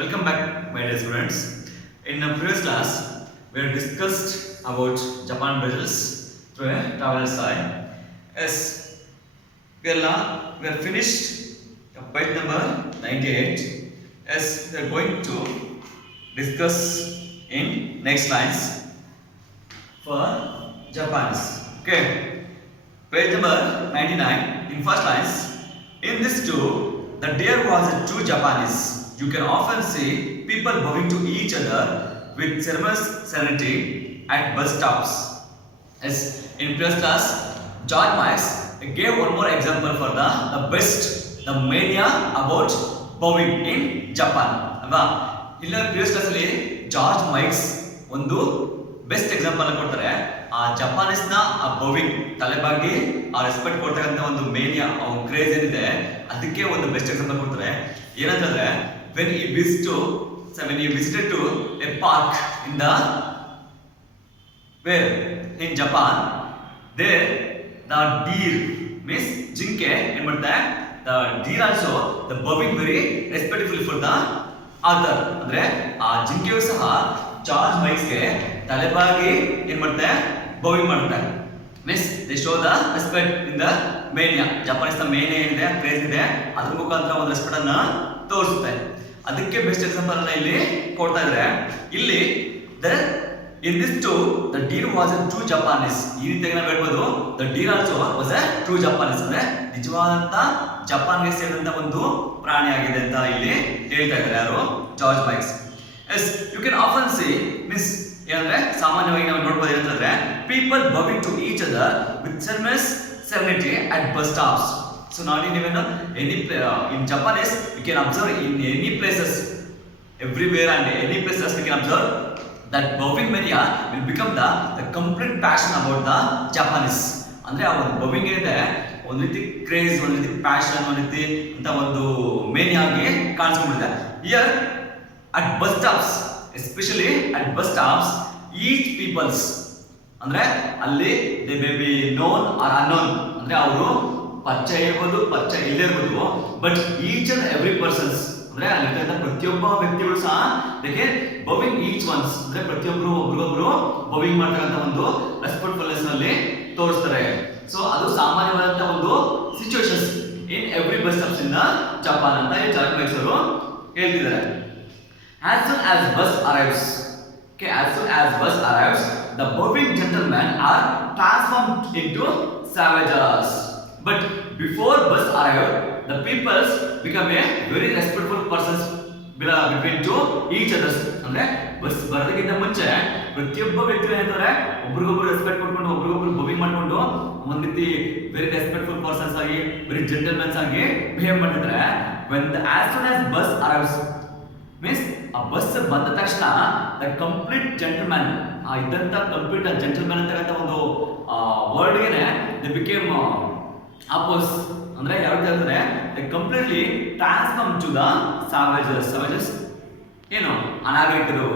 Welcome back, my dear students. In the previous class, we have discussed about Japan Brazils through a travel sign. As we are finished page number 98. As we are going to discuss in next lines for Japanese. Okay, page number 99 in first lines. In this too, the deer was a true Japanese. You can often see people bowing to each other with ceremonious serenity at bus stops. As in previous class, George Marx gave one more example for the mania about bowing in Japan. ಅಲ್ವಾ? ಇಲ್ಲ previous class ಅಲ್ಲಿ George mics ಒಂದು best example ಅನ್ನು ಕೊಡ್ತಾರೆ. ಆ Japanese ನ ಆ ಬೌವಿಂಗ್ ತಲೆಬಾಗಿ ಆ ರೆಸ್ಪೆಕ್ಟ್ ಕೊಡ್ತಕ್ಕಂತ ಒಂದು ಮೇನಿಯಾ ಕ್ರೇಜ್ ಏನಿದೆ ಅದಕ್ಕೆ ಒಂದು ಬೆಸ್ಟ್ ಎಕ್ಸಾಂಪಲ್ ಕೊಡ್ತಾರೆ. ಏನಂತಂದ್ರೆ when he visited to a park in in Japan, there the deer means jinke ಏನು ಮಾಡುತ್ತೆ, the deer also the bowing very respectfully for the author. ಅಂದ್ರೆ ಆ ಜಿಂಕೆಯು ಸಹ ಜಾರ್ಜ್ ಮೈಕ್ಸ್ಗೆ ತಲೆಬಾಗಿ ಏನು ಮಾಡುತ್ತೆ, ಬೌವಿಂಗ್ ಮಾಡುತ್ತೆ. Means they show the respect in the mania. Japanese ನ ಮೇನಿಯಾ ಏನಿದೆ, ಕ್ರೇಜ್ ಇದೆ, ಅದ್ರ ಮುಖಾಂತರ ಒಂದು ರೆಸ್ಪೆಕ್ಟ್ ಅನ್ನ ತೋರಿಸುತ್ತೆ. ಅದಕ್ಕೆ ಬೆಸ್ಟ್ ಎಕ್ಸಾಂಪಲ್ ಅನ್ನ ಇಲ್ಲಿ ಕೊಡ್ತಾ ಇದ್ದಾರೆ. ಇಲ್ಲಿ in this too the deer was a true Japanese. ಈ ರೀತಿಯಾಗಿ ನಾವು ಹೇಳ್ಬೋದು the deer also was a true Japanese. ಅಂದ್ರೆ ನಿಜವಾದಂತ ಜಪಾನ್ಗೆ ಸೇರಿದಂತ ಒಂದು ಪ್ರಾಣಿ ಆಗಿದೆ ಅಂತ ಇಲ್ಲಿ ಹೇಳ್ತಾ ಇದ್ದಾರೆ ಯಾರು, George mics. Yes, you can often see means ಏನಂದ್ರೆ ಸಾಮಾನ್ಯವಾಗಿ ನಾವು ನೋಡಬಹುದು ಏನಂತಂದ್ರೆ people bowing to each other with ceremonious serenity at bus stops. So not in even any in Japanese you can observe in any places, everywhere and any places we can observe that bowing mania will become the complete passion about the Japanese. ಅಂದ್ರೆ ಆ ಒಂದು ಬೌವಿಂಗ್ ಏನಿದೆ ಒಂದು ರೀತಿ craze, ಒಂದು ರೀತಿ passion, ಒಂದು ರೀತಿ ಅಂತ ಒಂದು ಮೇನಿಯಾ ಆಗಿ ಕಾಣಿಸ್ಕೊಂಡಿದೆ. Here at bus stops, especially at bus stops, each peoples ಅಂದ್ರೆ ಅಲ್ಲಿ they may be known or unknown, ಅಂದ್ರೆ ಅವರು ಪರಿಚಯ ಇರ್ಬೋದು, ಪರಿಚಯ ಇಲ್ಲೇ ಇರ್ಬೋದು, but each and every persons ಅಂದ್ರೆ ಅಲ್ಲಿರ್ತಕ್ಕಂಥ ಪ್ರತಿಯೊಬ್ಬ ವ್ಯಕ್ತಿಗಳು ಸಹ ಅದಕ್ಕೆ ಬೌವಿಂಗ್ ಈಚ್ ಒನ್ಸ್ ಅಂದ್ರೆ ಪ್ರತಿಯೊಬ್ಬರು ಒಬ್ರಿಗೊಬ್ರು ಬೌವಿಂಗ್ ಮಾಡ್ತಕ್ಕಂಥ ಒಂದು ರೆಸ್ಪೆಕ್ಟ್ಫುಲ್ನೆಸ್ ನಲ್ಲಿ ತೋರಿಸ್ತಾರೆ. ಸೊ ಅದು ಸಾಮಾನ್ಯವಾದಂತಹ ಒಂದು situations in every bus stops in Japan ಅಂತ ಜಾರ್ಜ್ ಮೈಕ್ಸ್ ಅವರು ಹೇಳ್ತಿದ್ದಾರೆ. As soon as bus arrives, okay, as soon as bus arrives, the bowing gentlemen are transformed into savages. But before bus arrived, the peoples become a very respectful persons between to each others. ಅಂದ್ರೆ bus ಬರೋದಕ್ಕಿಂತ ಮುಂಚೆ ಪ್ರತಿಯೊಬ್ಬ ವ್ಯಕ್ತಿಗಳು ಏನಂತಾರೆ ಒಬ್ರಿಗೊಬ್ರು respect ಕೊಟ್ಕೊಂಡು ಒಬ್ರಿಗೊಬ್ರು ಬೌವಿಂಗ್ ಮಾಡ್ಕೊಂಡು ಒಂದ್ ರೀತಿ ವೆರಿ ರೆಸ್ಪೆಕ್ಟ್ಫುಲ್ ಪರ್ಸನ್ಸ್ ಆಗಿ ವೆರಿ ಜೆಂಟಲ್ಮೆನ್ಸ್ ಆಗಿ ಬಿಹೇವ್ ಮಾಡ್ತಿದ್ರೆ. when the as soon as bus arrives means ಆ ಬಸ್ ಬಂದ ತಕ್ಷಣ ದ ಕಂಪ್ಲೀಟ್ ಜೆಂಟಲ್ಮನ್ ಇದ್ದಂತ ಕಂಪ್ಲೀಟ್ ಜೆಂಟಲ್ಮನ್ ಅಂತಕ್ಕಂಥ ಒಂದು ವರ್ಡ್ಗೆ ದೇ ಬಿಕೇಮ್ ಅಪೋಸ್. ಅಂದ್ರೆ ಯಾವ ರೀತಿ ಅಂದ್ರೆ they completely transform to the savages ಏನು ಅನಾಗರಿಕರು.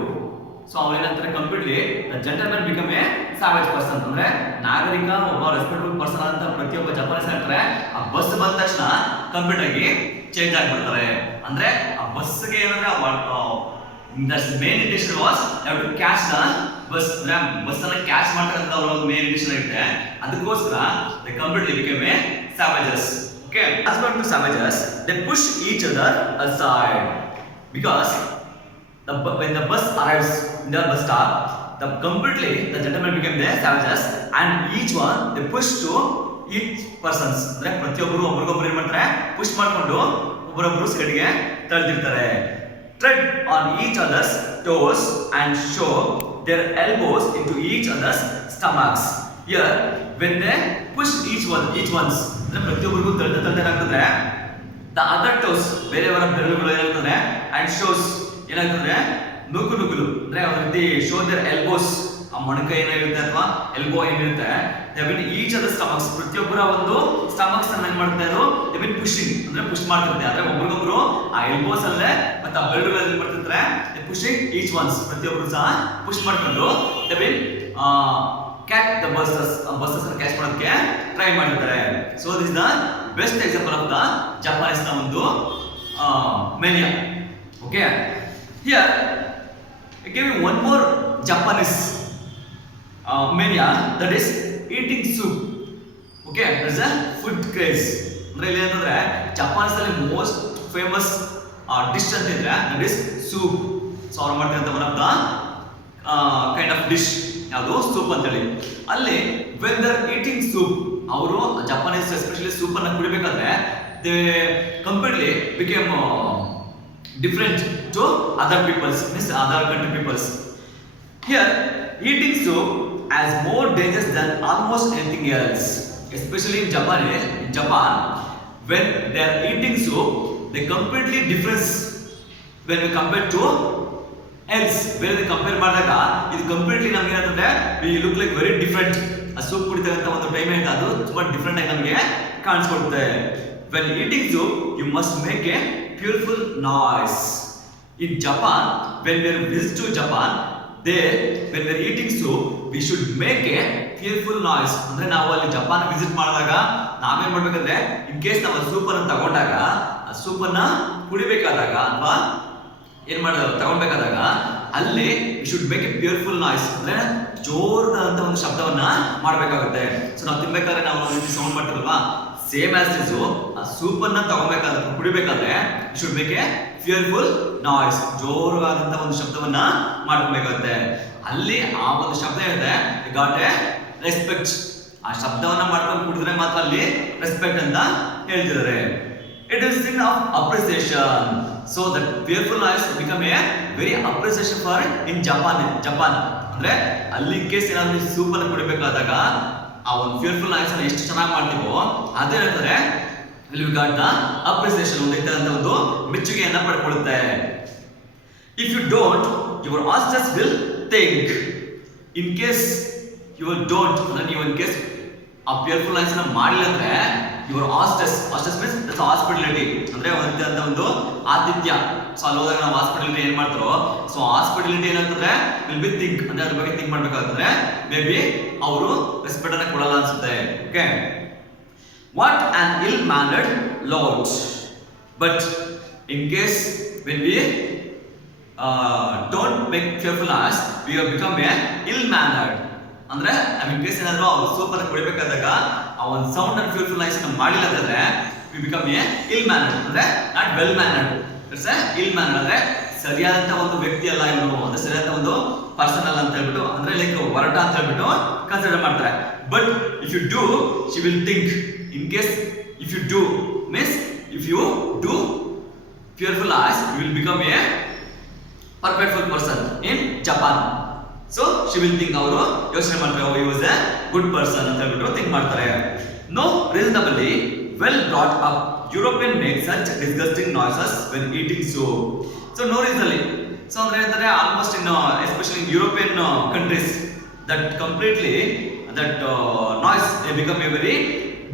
ಸೊ ಅವ್ರು ಏನಂತಾರೆ completely the gentleman become a savage person. ಅಂದ್ರೆ ನಾಗರಿಕ ಒಬ್ಬ ರೆಸ್ಪೆಕ್ಟ್ಫುಲ್ ಪರ್ಸನ್ ಅಂತ ಪ್ರತಿಯೊಬ್ಬ ಜಪಾನೀಸ್ ಹೇಳ್ತಾರೆ. ಆ ಬಸ್ ಬಂದ ತಕ್ಷಣ ಕಂಪ್ಲೀಟ್ ಆಗಿ ಚೇಂಜ್ ಆಗಿಬಿಡ್ತಾರೆ. ಅಂದ್ರೆ ಆ ಬಸ್ಗೆ ಏನಂದ್ರೆ main intention was have to catch the bus. ಅಂದ್ರೆ ಬಸ್ ಅನ್ನ ಕ್ಯಾಚ್ ಮಾಡ್ತಕ್ಕಂಥ ಅವರ ಒಂದು ಮೇನ್ ಇಂಟೆನ್ಷನ್ ಆಗಿದೆ. ಅದಕ್ಕೋಸ್ಕರ they completely become a savages. Okay, as well to savages, they push each other aside because when the bus arrives in the bus stop, the gentlemen became the savages and each one they push to each persons. ಅಂದ್ರೆ ಪ್ರತಿಯೊಬ್ಬರು ಒಬ್ರಿಗೊಬ್ರು ಏನು ಮಾಡ್ತಾರೆ, push ಮಾಡ್ಕೊಂಡು ಒಬ್ಬರೊಬ್ರು ಸೈಡ್ಗೆ ತಳ್ಳಿರ್ತಾರೆ. tread on each other's toes and show their elbows into each other's stomachs. Here when they push each ones ಅಂದ್ರೆ ಪ್ರತಿಯೊಬ್ಬರಿಗೂ ತಳ್ಳಿದ್ರೆ the other toes ಬೇರೆಯವರ ಬೆರಳುಗಳು ಏನಾಗ್ತದೆ ಅಂಡ್ ಶೋಸ್ ಏನಾಗ್ತದೆ ನುಗ್ಗುಲು ಅಂದ್ರೆ ಒಂದು ರೀತಿ ಶೋ ದೇರ್ ಎಲ್ಬೋಸ್. ಆ ಮೊಣಕ ಏನಾಗಿರುತ್ತೆ ಅಥವಾ ಎಲ್ಬೋ ಏನಿರುತ್ತೆ ಈಚ್ ಅದರ್ ಸ್ಟಮಕ್ಸ್ ಪ್ರತಿಯೊಬ್ಬರ ಒಂದು ಸ್ಟಮಕ್ಸ್ ಅನ್ನ ಏನ್ ಮಾಡ್ತಾ ಇದ್ರು ದೇ ಬಿನ್ ಪುಷಿಂಗ್ ಅಂದ್ರೆ ಪುಷ್ ಮಾಡ್ತಿರ್ತಾರೆ. ಅಂದ್ರೆ ಒಬ್ರಿಗೊಬ್ರು ಆ ಎಲ್ಬೋಸ್ ಅಲ್ಲೇ ಮತ್ತೆ ಆ ಬೆರಳುಗಳಲ್ಲಿ ಮಾಡ್ತಿರ್ತಾರೆ ಪುಷಿಂಗ್ ಈಚ್ ಒನ್ಸ್ ಪ್ರತಿಯೊಬ್ಬರು ಸಹ ಪುಷ್ ಮಾಡ್ಕೊಂಡು they bin catch the buses catch ಮಾಡೋದಕ್ಕೆ ಟ್ರೈ ಮಾಡಿರ್ತಾರೆ. So this the best example of the Japanese ನ ಒಂದು mania. Okay, Here, I give you one more Japanese mania, that is eating soup. Okay, that is a food craze. ಅಂದ್ರೆ ಇಲ್ಲಿ ಅಂತಂದ್ರೆ Japan's ಅಲ್ಲಿ most famous dish ಅಂತ ಇದ್ರೆ that is soup. So ಅವ್ರು ಮಾಡ್ತಿರಂತ one of the kind of dish ಯಾವುದು soup ಅಂತ ಹೇಳಿ. ಅಲ್ಲಿ ವೆನ್ ದರ್ ಈಟಿಂಗ್ ಸೂಪ್, ಅವರು ಜಪಾನೀಸ್ ಎಸ್ಪೆಷಲಿ ಸೂಪ್ ಅನ್ನ ಕುಡಿಬೇಕಾದ್ರೆ they completely became different to other peoples, means other country peoples. Here, eating soup has more dangers than almost anything else. Especially in Japan, when they are eating soup, they completely different when we compare to else. When we compare ಮಾಡಿದಾಗ ಇದು completely ನಮಗೆ ಏನಂತಂದ್ರೆ we look like very different. ಆ soup ಕುಡಿತಕ್ಕಂಥ ಒಂದು time ಏನಿದೆ ಅದು ತುಂಬಾ different ಆಗಿ ನಮಗೆ ಕಾಣಿಸ್ಕೊಡುತ್ತೆ. When eating soup, you must make a fearful noise. In Japan, when we visit to Japan, there when we are eating soup, we should make a fearful noise. ಅಂದ್ರೆ ನಾವು ಅಲ್ಲಿ Japan visit ಮಾಡಿದಾಗ ನಾವೇನ್ ಮಾಡ್ಬೇಕಂದ್ರೆ in case ನಾವು soup ಅನ್ನು ತಗೊಂಡಾಗ ಆ ಸೂಪ್ ಅನ್ನ ಕುಡಿಬೇಕಾದಾಗ ಅಥವಾ ಏನ್ ಮಾಡೋದು ತಗೊಳ್ಬೇಕಾದಾಗ ಅಲ್ಲಿ we should make a fearful noise, ಅಂದ್ರೆ ಜೋರಾದಂತ ಒಂದು ಶಬ್ದವನ್ನ ಮಾಡಬೇಕಾಗುತ್ತೆ. ಸೊ ನಾವು ತಿನ್ಬೇಕಾದ್ರೆ ನಾವು ಸೌಂಡ್ ಮಾಡ್ತೀವಲ್ವಾ, ಸೇಮ್ ಆಸ್ ಇಸ್ ಆ ಸೂಪ್ ಅನ್ನ ತಗೋಬೇಕಾದ್ರೆ ಕುಡಿಬೇಕಾದ್ರೆ should make a fearful noise, ಜೋರಾದಂತ ಒಂದು ಶಬ್ದವನ್ನ ಮಾಡ್ಕೊಬೇಕಾಗುತ್ತೆ. ಅಲ್ಲಿ ಆ ಒಂದು ಶಬ್ದ ಇದೆ ಗಾಟ್ ಎ ರೆಸ್ಪೆಕ್ಟ್. ಆ ಶಬ್ದವನ್ನ ಮಾಡ್ಕೊಂಡು ಕುಡಿದ್ರೆ ಮಾತ್ರ ಅಲ್ಲಿ ರೆಸ್ಪೆಕ್ಟ್ ಅಂತ ಹೇಳ್ತಿದ್ದಾರೆ. It is sin of appreciation. So that fearful noise become A very appreciation for in Japan. ಅಂದ್ರೆ ಅಲ್ಲಿ ಕೇಸ್ ಏನಾದ್ರು ಸೂಪ್ ಅನ್ನು ಕುಡಿಬೇಕಾದಾಗ ಆ ಒಂದು ಫಿಯರ್ಫುಲ್ ನಾಯ್ಸ್ ಅನ್ನು ಎಷ್ಟು ಚೆನ್ನಾಗಿ ಮಾಡ್ತೀವೋ ಅದೇ ಹೇಳ್ತಾರೆ ಇಲ್ಲಿ ಗಾಟ್ ದ ಅಪ್ರಿಸಿಯೇಷನ್, ಒಂದು ಇದ್ದಂತ ಒಂದು ಮೆಚ್ಚುಗೆಯನ್ನ ಪಡ್ಕೊಳ್ಳುತ್ತೆ. If you don't your hostess will think. In case you don't ಅಂದ್ರೆ ನೀವು ಇನ್ ಕೇಸ್ ಆ ಫಿಯರ್ಫುಲ್ ನಾಯ್ಸ್ ಅನ್ನ ಮಾಡಿಲ್ಲ ಅಂದ್ರೆ your hostess means that's hospitality, ಅಂದ್ರೆ ಒಂದು ಒಂದು ಆತಿಥ್ಯ. ಸೊ ಅಲ್ಲಿ ಹೋದಾಗ ನಾವು ಹಾಸ್ಪಿಟಾಲಿಟಿ ಏನ್ ಮಾಡ್ತಾರೋ, ಸೊ ಹಾಸ್ಪಿಟಾಲಿಟಿ ಏನಾಗ್ತದೆ ವಿಲ್ ಬಿ ಥಿಂಕ್, ಅಂದ್ರೆ ಅದ್ರ ಬಗ್ಗೆ ಥಿಂಕ್ ಮಾಡ್ಬೇಕಾಗ್ತದೆ. ಮೇ ಬಿ ಅವರು ರೆಸ್ಪೆಕ್ಟ್ ಅನ್ನ ಕೊಡಲ್ಲ ಅನ್ಸುತ್ತೆ. Okay, what on ill mannered loud. But in case when we don't make fearful noise we have become A ಇಲ್ ಮ್ಯಾನರ್ಡ್. ಅಂದ್ರೆ ಇನ್ ಕೇಸ್ ಏನಾದ್ರು ಅವ್ರು ಸೂಪ್ ಅನ್ನು ಕುಡಿಬೇಕಾದಾಗ ಆ ಒಂದು ಸೌಂಡ್ ಅಂಡ್ ಫಿಯರ್ಫುಲ್ ನಾಯ್ಸ್ ಅನ್ನು ಮಾಡಿಲ್ಲ ಅಂತಂದ್ರೆ ವಿ ಬಿಕಮ್ ಎ ಇಲ್ ಮ್ಯಾನರ್ಡ್, ಅಂದ್ರೆ not well mannered. It's A ಇಲ್ ಮ್ಯಾನರ್ಡ್, ಅಂದ್ರೆ ಸರಿಯಾದಂತ ಒಂದು ವ್ಯಕ್ತಿ ಅಲ್ಲ ಇವನು, ಅಂದ್ರೆ ಸರಿಯಾದ ಒಂದು ಪರ್ಸನ್ ಅಲ್ಲ ಅಂತ ಹೇಳ್ಬಿಟ್ಟು, ಅಂದ್ರೆ ಲೈಕ್ ಹೊರಟ ಅಂತ ಹೇಳ್ಬಿಟ್ಟು ಕನ್ಸಿಡರ್ ಮಾಡ್ತಾರೆ. But if you do she will think. In case if you do means if you do fearful noise you will become a perfectful person in Japan. So she will think, ಅವರು ಯೋಚನೆ ಮಾಡ್ತಾರೆ he was a good person ಅಂತ ಹೇಳ್ಬಿಟ್ಟು think ಮಾಡ್ತಾರೆ. No reasonably well brought up European make such disgusting noises when eating soup. So no reasonably, so ಅಂದ್ರೆ ಏನಂದ್ರೆ almost in especially in European countries that completely that noise they become A very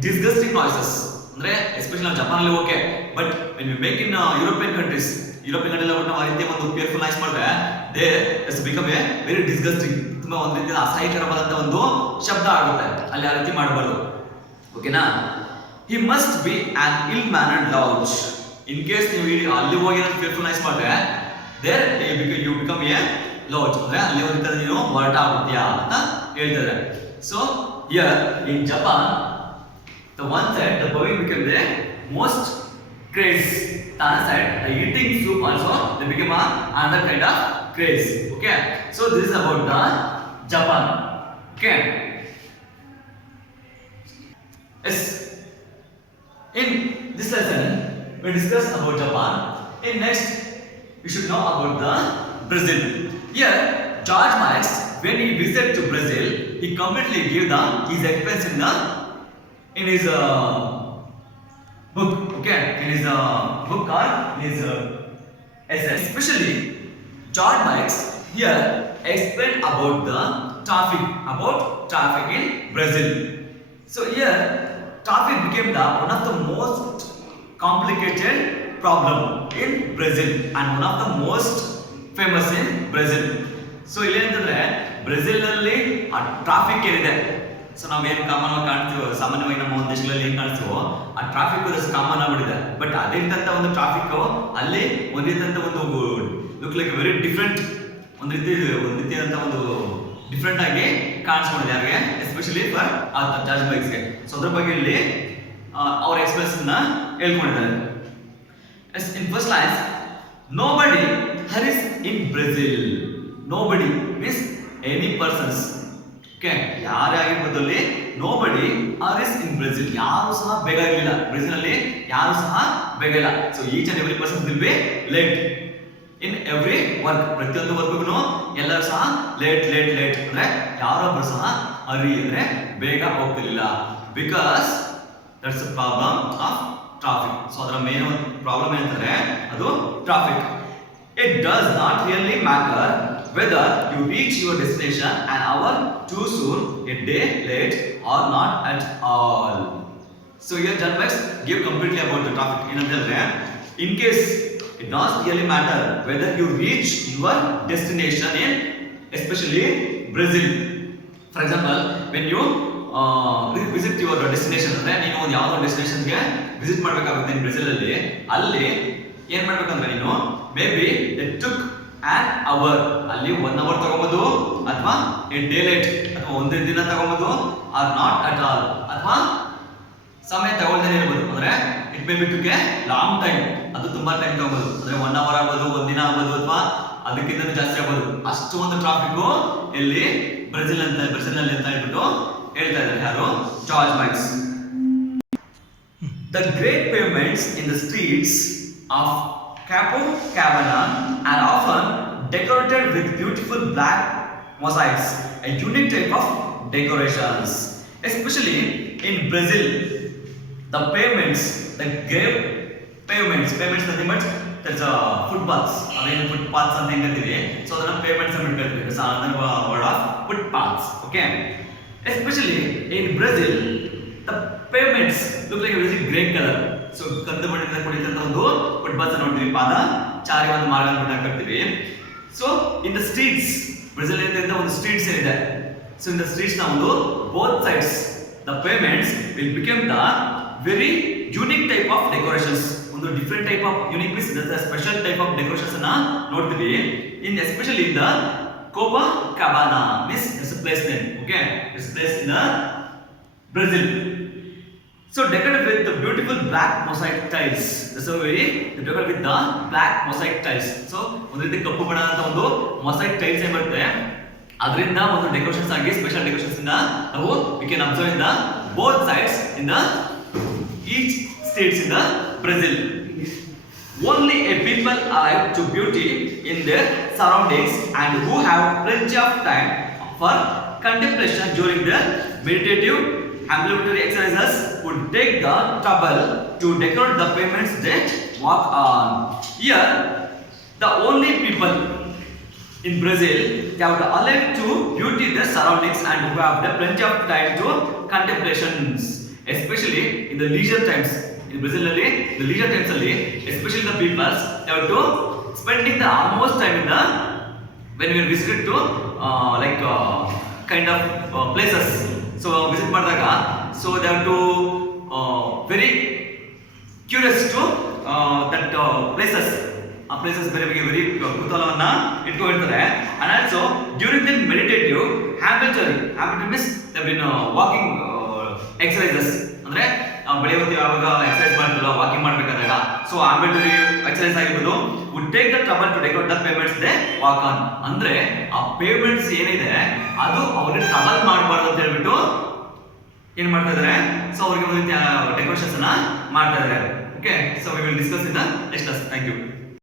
disgusting noises. ಅಂದ್ರೆ especially ನಾವು Japan ಅಲ್ಲಿ okay, but when we make in European countries ನಾವು ಆ ರೀತಿಯ ಒಂದು fearful noise ಮಾಡಿದ್ರೆ they it's become A very disgusting, ತುಂಬಾ ಒಂದು ರೀತಿಯ ಅಸಹ್ಯಕರವಾದಂತ ಒಂದು ಶಬ್ದ ಆಗುತ್ತೆ. ಅಲ್ಲಿ ಆ ರೀತಿ ಮಾಡಬಾರ್ದು. ಓಕೆನಾ? He must be an ill mannered lout. In case ನೀವು ಅಲ್ಲಿ ಹೋಗಿ ಫಿಯರ್ಫುಲ್ ನಾಯ್ಸ್ ಮಾಡಿದ್ರೆ there you become a lout, ಅಂದ್ರೆ ಅಲ್ಲಿ ಒಂದು ನೀನು ಹೊರಟ ಆಗುತ್ತೀಯಾ ಅಂತ ಹೇಳ್ತಾರೆ. So here in Japan the one side the bowing became the most craze, the other side the eating soup also they became another kind of craze. Okay, so this is about the Japan. Okay, yes, in this lesson we discuss about Japan. In next we should know about the Brazil. Here George Marx, when he visited to Brazil, he completely gave his experience in his book. Okay, in his book or his essay. Especially George Marx here explained about the traffic in Brazil. So here traffic became one of the most complicated problem in Brazil and one of the most famous in Brazil. So ಇಲ್ಲಿ ಅಂತಂದ್ರೆ Brazil ನಲ್ಲಿ ಆ traffic ಏನಿದೆ, so ನಾವೇನು common ಆಗಿ ಕಾಣ್ತೀವೋ, ಸಾಮಾನ್ಯವಾಗಿ ನಮ್ಮ ಒಂದು ದೇಶಗಳಲ್ಲಿ ಏನು ಕಾಣ್ತೀವೋ ಆ ಟ್ರಾಫಿಕ್ ಕಾಮನ್ ಆಗ್ಬಿಟ್ಟಿದೆ. ಬಟ್ ಅದೇ ರೀತಿಯಂತ ಒಂದು ಟ್ರಾಫಿಕ್ ಅಲ್ಲಿ ಒಂದೇ ರೀತಿಯಂತ ಒಂದು ಲುಕ್ ಲೈಕ್ ವೆರಿ ಡಿಫ್ರೆಂಟ್, ಒಂದು ರೀತಿಯಾದಂಥ ಒಂದು ಡಿಫ್ರೆಂಟ್ ಆಗಿ ಕಾಣಿಸ್ಕೊಂಡಿದೆ ಯಾರಿಗೆ, ಎಸ್ಪೆಷಲಿ ಫಾರ್ ಜಾರ್ಜ್ ಬೈಕ್ಸ್ಗೆ. ಸೊ ಅದ್ರ ಬಗ್ಗೆ ಇಲ್ಲಿ ಅವ್ರ ಎಕ್ಸ್ಪ್ರೆಷನ್ ಹೇಳ್ಕೊಂಡಿದ್ದಾರೆ. In first lines, nobody hurries in Brazil. Nobody means any persons. Okay, ಯಾರೇ ಆಗಿರ್ಬೋದು ಅಲ್ಲಿ nobody hurries in Brazil. ಯಾರು ಸಹ ಬೇಗ ಇರಲಿಲ್ಲ ಬ್ರೆಜಿಲ್ ಅಲ್ಲಿ, ಯಾರು ಸಹ ಬೇಗ ಇಲ್ಲ. So each and every person will be late in every work. ಪ್ರತಿಯೊಂದು ವರ್ಕ್ಗೂ ಎಲ್ಲರೂ ಸಹ ಲೇಟ್ ಲೇಟ್ ಲೇಟ್ ಅಂದ್ರೆ ಯಾರೊಬ್ಬರು ಸಹ ಹರಿ ಅಂದ್ರೆ ಬೇಗ ಹೋಗ್ತಿರ್ಲಿಲ್ಲ. Because that's a problem of traffic. So ಅದರ ಮೇನ್ ಪ್ರಾಬ್ಲಮ್ ಏನಂತಂದ್ರೆ ಅದು traffic. It does not really matter whether you reach your destination an hour too soon, a day late or not at all. So here John Max give completely about the traffic. ಏನಂತಂದ್ರೆ in case it does really matter whether you reach your destination in especially Brazil. For example, when you visit your destination ಅಂದ್ರೆ ನೀನು ಒಂದು ಯಾವುದೋ ಡೆಸ್ಟಿನೇಷನ್ಗೆ visit ಮಾಡಬೇಕಾಗುತ್ತೆ Brazil ಅಲ್ಲಿ, ಅಲ್ಲಿ ಏನ್ ಮಾಡ್ಬೇಕಂದ್ರೆ ನೀನು maybe it took an hour, ಅಲ್ಲಿ 1 ಅವರ್ ತಗೋಬಹುದು ಅಥವಾ ಎ ಡೇ ಲೇಟ್ ಅಥವಾ ಒಂದೇ ದಿನ ತಗೋಬಹುದು, ಆರ್ ನಾಟ್ ಅಟ್ ಆಲ್ ಅಥವಾ ಸಮಯ ತಗೊಳ್ದೇನೆ ಇರಬಹುದು. ಅಂದ್ರೆ it may be took A long time, ಅದು ತುಂಬಾ ಟೈಮ್ ತಗೋಬಹುದು. ಅಂದ್ರೆ 1 ಅವರ್ ಆಗ್ಬೋದು, 1 ದಿನ ಆಗ್ಬೋದು ಅಥವಾ ಅದಕ್ಕಿಂತ ಜಾಸ್ತಿ ಆಗ್ಬೋದು. ಅಷ್ಟು ಒಂದು ಟ್ರಾಫಿಕ್ ಇಲ್ಲಿ ಬ್ರೆಜಿಲ್ ನಲ್ಲಿ ಅಂತ ಹೇಳ್ಬಿಟ್ಟು ಹೇಳ್ತಾ ಇದ್ದಾರೆ ಯಾರು, George mics. The great pavements in the streets of Copacabana are often decorated with beautiful black mosaics, a unique type of decorations. Especially in Brazil, the pavements, the great pavements nothing but there's a footpaths. Again, footpaths ಅಂತ ಹೇಳ್ತೀವಿ. So ಅದನ್ನ pavements ಅಂತ ಹೇಳ್ತೀವಿ. It's another word of footpaths. Okay. Especially in Brazil, the pavements look like a very grey color. So ಕಂದು ಬಣ್ಣದಿಂದ ಕೂಡಿದಂತ ಒಂದು footpath ನೋಡ್ತೀವಿ, ಪಾದ ಚಾರಿ ಒಂದು ಮಾರ್ಗ ಅಂತ ಹಾಕ್ತೀವಿ. So in the streets, Brazil ಇರುವಂತ ಒಂದು ಸ್ಟ್ರೀಟ್ಸ್ ಏನಿದೆ, ಸೊ ಇನ್ ದ ಸ್ಟ್ರೀಟ್ಸ್ ನ ಒಂದು both sides the payments will become the very unique type of decorations. ಒಂದು different type of unique means special type of decorations ಅನ್ನ ನೋಡ್ತೀವಿ. In especially in the Copacabana means it's a place name. Okay, it's a place in the Brazil. So decorated with the beautiful black mosaic tiles. That's so very decorated with the black mosaic tiles. So ಒಂದು ರೀತಿ ಕಪ್ಪು ಬಣ್ಣದ ಒಂದು mosaic tiles ಏನ್ ಬರುತ್ತೆ, ಅದರಿಂದ ಒಂದು decorations ಆಗಿ special decorations ಇಂದ ನಾವು we can observe in the both sides in the each states in the Brazil. Only a people alive to beauty in their surroundings and who have plenty of time for contemplation during their meditative ambulatory exercises would take the trouble to decorate the pavements they walk on. Here, the only people in Brazil they have alive to beauty their surroundings and who have plenty of time to contemplations, especially in the leisure times. In Brazil ಅಲ್ಲಿ the leisure times ಅಲ್ಲಿ especially the peoples they have to spending the almost time in the when we visit to kind of places. So visit ಮಾಡಿದಾಗ so they have to very curious to that places. ಆ places ಬೇರೆ ಬಗ್ಗೆ very ಕುತೂಹಲವನ್ನ ಇಟ್ಕೊಂಡಿರ್ತಾರೆ. and also during the meditative ambulatory means they have been walking exercises. ಅಂದ್ರೆ ಬೆಳೆ ಹೊತ್ತು ಯಾವಾಗ exercise ಮಾಡ್ತೀವಲ್ಲ, ವಾಕಿಂಗ್ ಮಾಡ್ಬೇಕಾದಾಗ, ಸೊ ಆಂಬಿಟರಿ ಎಕ್ಸರ್ಸೈಸ್ ಆಗಿರ್ಬೋದು would take the trouble to decorate the pavements they walk on. ಅಂದ್ರೆ ಆ ಪೇಮೆಂಟ್ಸ್ ಏನಿದೆ ಅದು ಅವ್ರಿಗೆ ಟ್ರಬಲ್ ಮಾಡಬಾರ್ದು ಅಂತ ಹೇಳ್ಬಿಟ್ಟು ಏನ್ ಮಾಡ್ತಾ ಇದಾರೆ, ಸೊ ಅವ್ರಿಗೆ ಒಂದು ರೀತಿಯ ಡೆಕೋರೇಷನ್ಸ್ ಅನ್ನ ಮಾಡ್ತಾ ಇದಾರೆ. Okay, so we will discuss in the next class. Thank you.